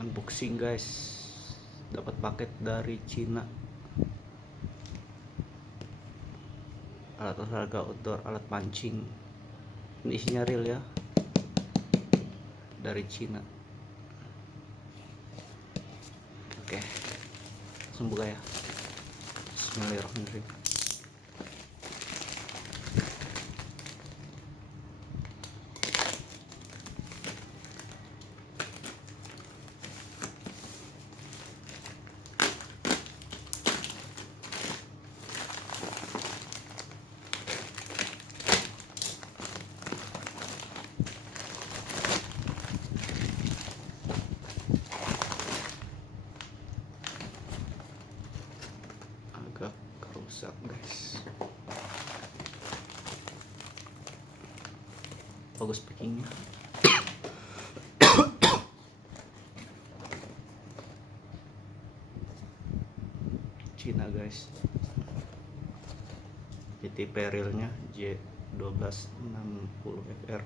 Unboxing guys, dapat paket dari Cina, alat olahraga outdoor, alat pancing. Ini isinya real ya, dari Cina. Oke, langsung buka ya. Bismillahirrahmanirrahim. Agak rusak guys. Bagus packingnya. Cina guys. JT Perilnya J1260FR,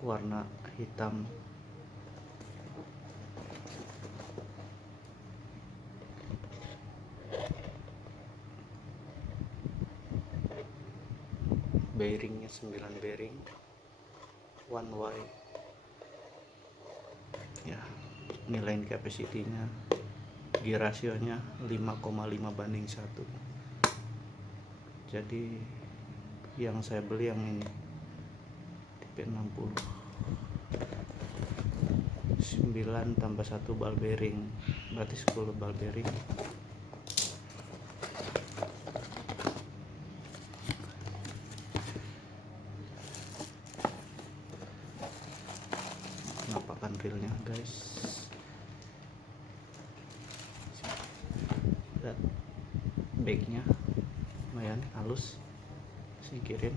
warna hitam. Bearingnya 9 bearing, one way ya. Ini line capacity-nya, gear rasionya 5,5:1. Jadi yang saya beli yang ini tipe 60, 9 tambah 1 ball bearing, berarti 10 ball bearing. Penampakan reelnya guys. Lihat backnya lumayan halus, singkirin.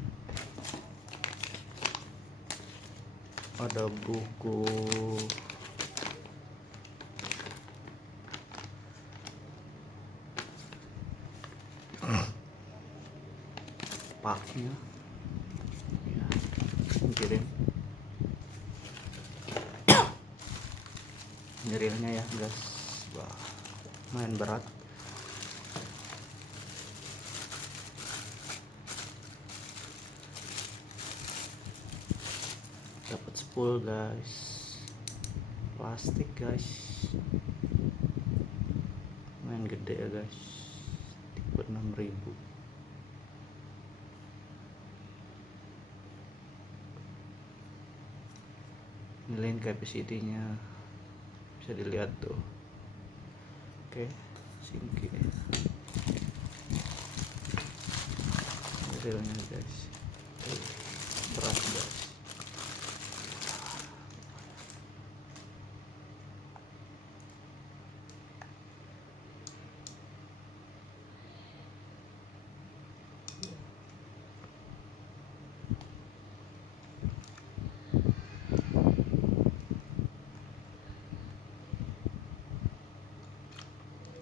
Ada buku partnya ya, singkirin. Ini reelnya ya guys. Wah, main berat. Dapat spool guys, plastik guys, main gede ya guys, tipe 6000. Nilai capacity-nya bisa dilihat tuh. Oke, singkir reelnya guys. Berat guys.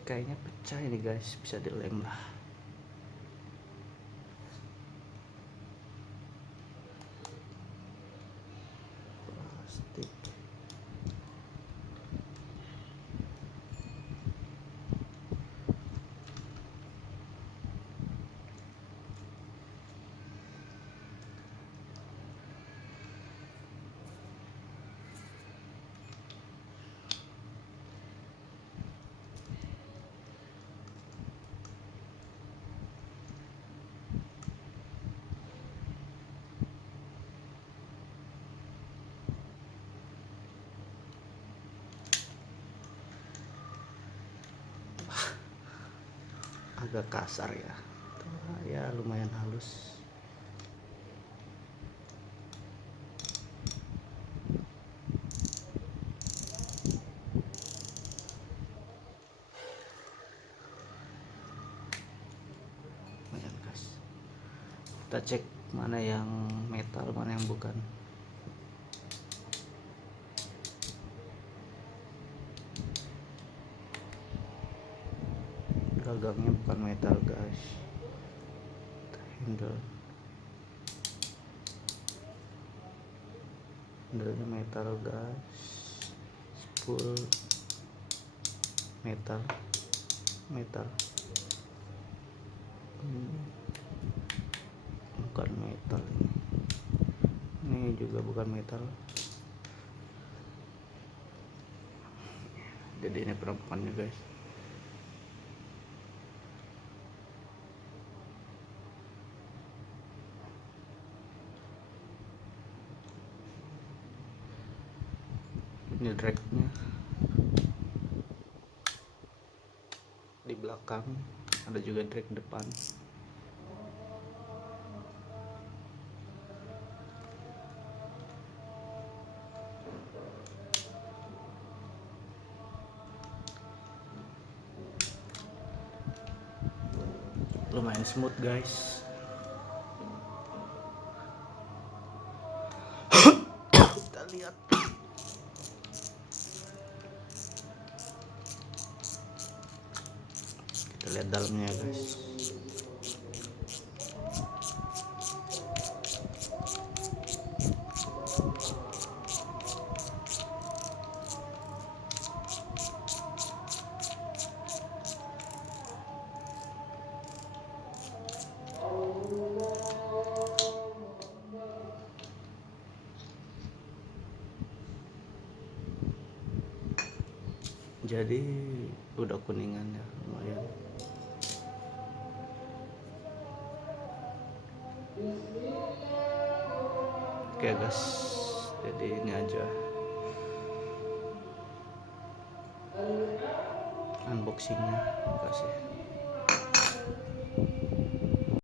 Kayaknya pecah ini guys, bisa dilem lah. Plastik. Agak kasar ya, ya lumayan halus. Lumayan guys. Kita cek mana yang metal, mana yang bukan. Gagangnya bukan metal guys, handle Handle metal guys, spool metal. Bukan metal, ini juga bukan metal. Jadi ini penampakannya guys. Ini dragnya di belakang, ada juga drag depan. Lumayan smooth guys. Kita lihat. Kita lihat dalamnya guys. Jadi udah kuningan ya, lumayan. Oke guys, jadi ini aja unboxingnya. Terima kasih.